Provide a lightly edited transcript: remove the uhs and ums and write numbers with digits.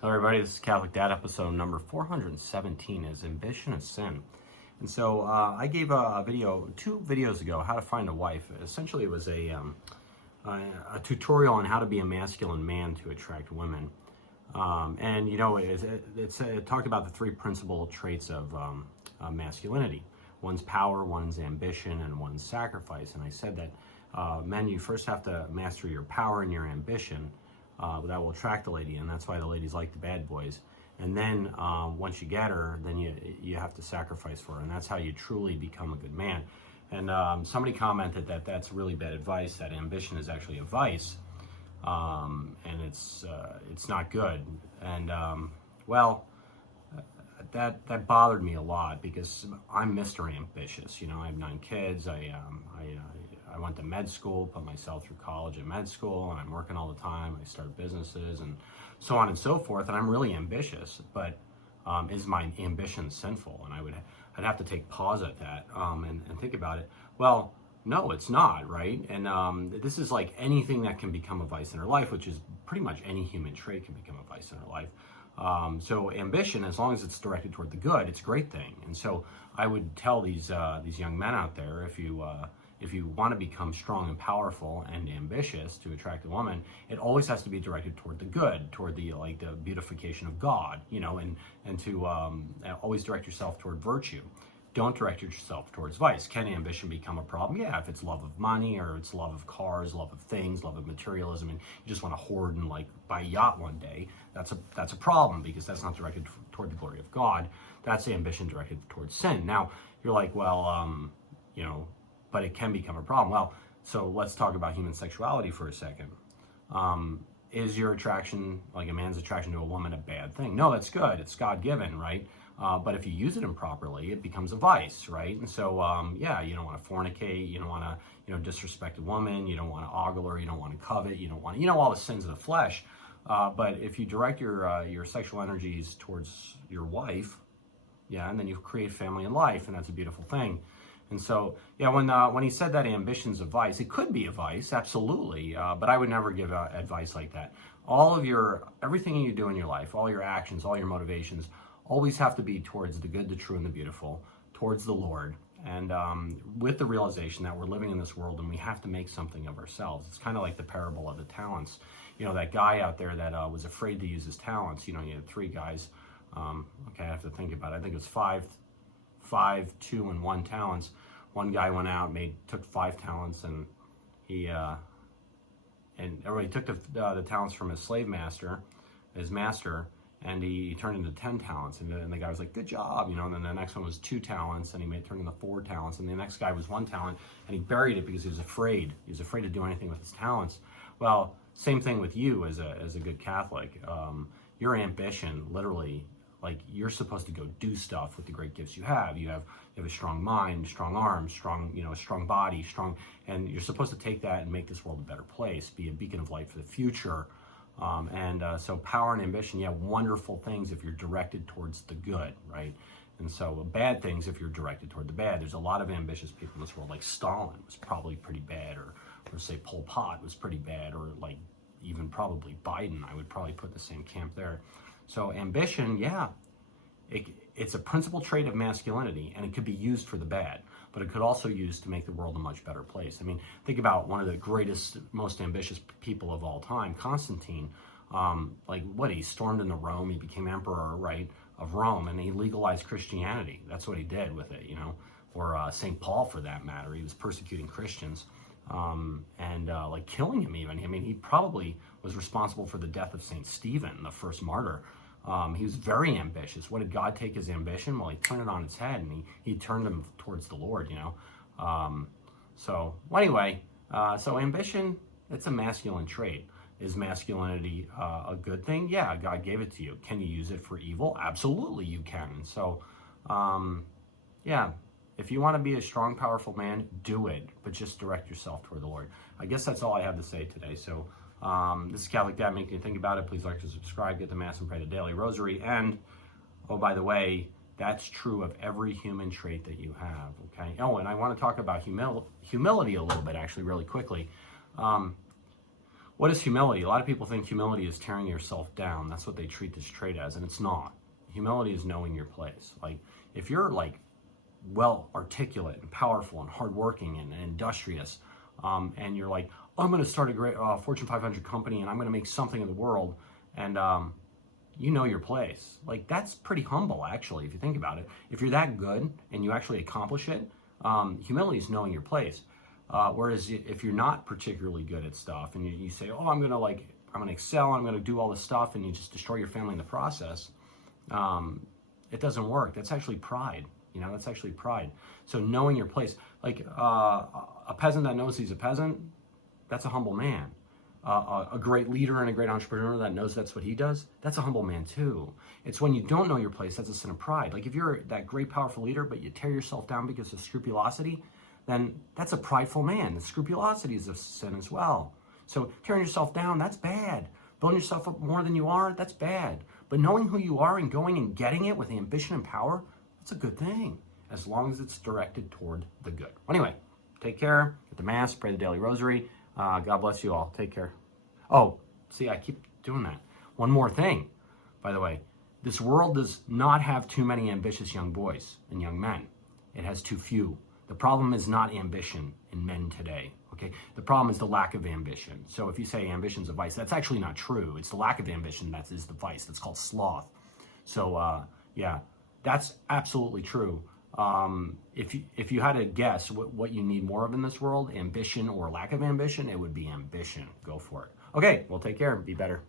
Hello everybody, this is Catholic Dad, episode number 417 is Ambition is Sin. And so I gave a video 2 videos ago, how to find a wife. Essentially it was a tutorial on how to be a masculine man to attract women. And you know, it talked about the 3 principal traits of masculinity. One's power, one's ambition, and one's sacrifice. And I said that men, you first have to master your power and your ambition. That will attract the lady, and that's why the ladies like the bad boys. And then once you get her, then you have to sacrifice for her, and that's how you truly become a good man. And somebody commented that that's really bad advice, that ambition is actually a vice, and it's not good. And that bothered me a lot, because I'm Mr. Ambitious. You know, I have 9 kids. I went to med school, put myself through college and med school, and I'm working all the time. I start businesses and so on and so forth, and I'm really ambitious. But is my ambition sinful? And I'd have to take pause at that and think about it. Well, no, it's not, right? And this is like anything that can become a vice in our life, which is pretty much any human trait can become a vice in our life. So ambition, as long as it's directed toward the good, it's a great thing. And so I would tell these young men out there, if you want to become strong and powerful and ambitious to attract a woman, it always has to be directed toward the good, toward the beautification of God, you know, and to always direct yourself toward virtue. Don't direct yourself towards vice. Can ambition become a problem? Yeah, if it's love of money, or it's love of cars, love of things, love of materialism, and you just want to hoard and buy a yacht one day, that's a problem, because that's not directed toward the glory of God. That's ambition directed towards sin. Now, you're like, well, you know, but it can become a problem. Well, so let's talk about human sexuality for a second. Is your attraction, like a man's attraction to a woman, a bad thing? No, that's good. It's God-given, right? But if you use it improperly, it becomes a vice, right? And so, yeah, you don't want to fornicate. You don't want to, disrespect a woman. You don't want to ogle her. You don't want to covet. You don't want to, all the sins of the flesh. But if you direct your sexual energies towards your wife, yeah, and then you create family and life, and that's a beautiful thing. And so, yeah, when he said that ambition's a vice, it could be a vice, absolutely, but I would never give advice like that. Everything you do in your life, all your actions, all your motivations, always have to be towards the good, the true, and the beautiful, towards the Lord, and with the realization that we're living in this world and we have to make something of ourselves. It's kind of like the parable of the talents. You know, that guy out there that was afraid to use his talents. You know, you had 3 guys. Okay, I have to think about it. I think it was 5, 2, and 1 talents. One guy went out, took 5 talents, and he took the talents from his master, and he turned into 10 talents. And the guy was like, "Good job," And then the next one was 2 talents, and he turned into 4 talents. And the next guy was 1 talent, and he buried it because he was afraid. He was afraid to do anything with his talents. Well, same thing with you as a good Catholic. Your ambition, literally. You're supposed to go do stuff with the great gifts you have. You have a strong mind, strong arms, a strong body, and you're supposed to take that and make this world a better place, be a beacon of light for the future. So power and ambition, yeah, wonderful things if you're directed towards the good, right? And so bad things if you're directed toward the bad. There's a lot of ambitious people in this world, like Stalin was probably pretty bad, or say Pol Pot was pretty bad, or even probably Biden. I would probably put the same camp there. So ambition, yeah, it's a principal trait of masculinity, and it could be used for the bad, but it could also be used to make the world a much better place. I mean, think about one of the greatest, most ambitious people of all time, Constantine. He stormed into Rome, he became emperor, right, of Rome, and he legalized Christianity. That's what he did with it, or St. Paul, for that matter. He was persecuting Christians. And killing him even. I mean, he probably was responsible for the death of St. Stephen, the first martyr. He was very ambitious. What did God take his ambition? Well, he turned it on its head, and he turned him towards the Lord, So ambition, it's a masculine trait. Is masculinity a good thing? Yeah, God gave it to you. Can you use it for evil? Absolutely you can. And so, yeah, if you want to be a strong, powerful man, do it, but just direct yourself toward the Lord. I guess that's all I have to say today. So this is Catholic Dad making you think about it. Please like to subscribe, get the Mass, and pray the daily rosary. And, oh, by the way, that's true of every human trait that you have, okay? Oh, and I want to talk about humility a little bit, actually, really quickly. What is humility? A lot of people think humility is tearing yourself down. That's what they treat this trait as, and it's not. Humility is knowing your place. Like, if you're like well articulate and powerful and hardworking and industrious, and you're like, oh, I'm going to start a great Fortune 500 company and I'm going to make something in the world, and you know your place. Like, that's pretty humble, actually, if you think about it. If you're that good and you actually accomplish it, humility is knowing your place. Whereas if you're not particularly good at stuff and you say, oh, I'm gonna excel, I'm gonna do all this stuff, and you just destroy your family in the process, it doesn't work. That's actually pride. That's actually pride. So knowing your place, like a peasant that knows he's a peasant, that's a humble man. A great leader and a great entrepreneur that knows that's what he does, that's a humble man too. It's when you don't know your place, that's a sin of pride. Like, if you're that great, powerful leader, but you tear yourself down because of scrupulosity, then that's a prideful man. The scrupulosity is a sin as well. So tearing yourself down, that's bad. Building yourself up more than you are, that's bad. But knowing who you are and going and getting it with ambition and power, that's a good thing, as long as it's directed toward the good. Anyway, take care, get the Mass, pray the daily rosary. God bless you all. Take care. Oh, see, I keep doing that. One more thing, by the way. This world does not have too many ambitious young boys and young men. It has too few. The problem is not ambition in men today, okay? The problem is the lack of ambition. So if you say ambition's a vice, that's actually not true. It's the lack of ambition that is the vice. That's called sloth. So, yeah, that's absolutely true. If you had to guess what you need more of in this world, ambition or lack of ambition, it would be ambition. Go for it. Okay, well, take care. Be better.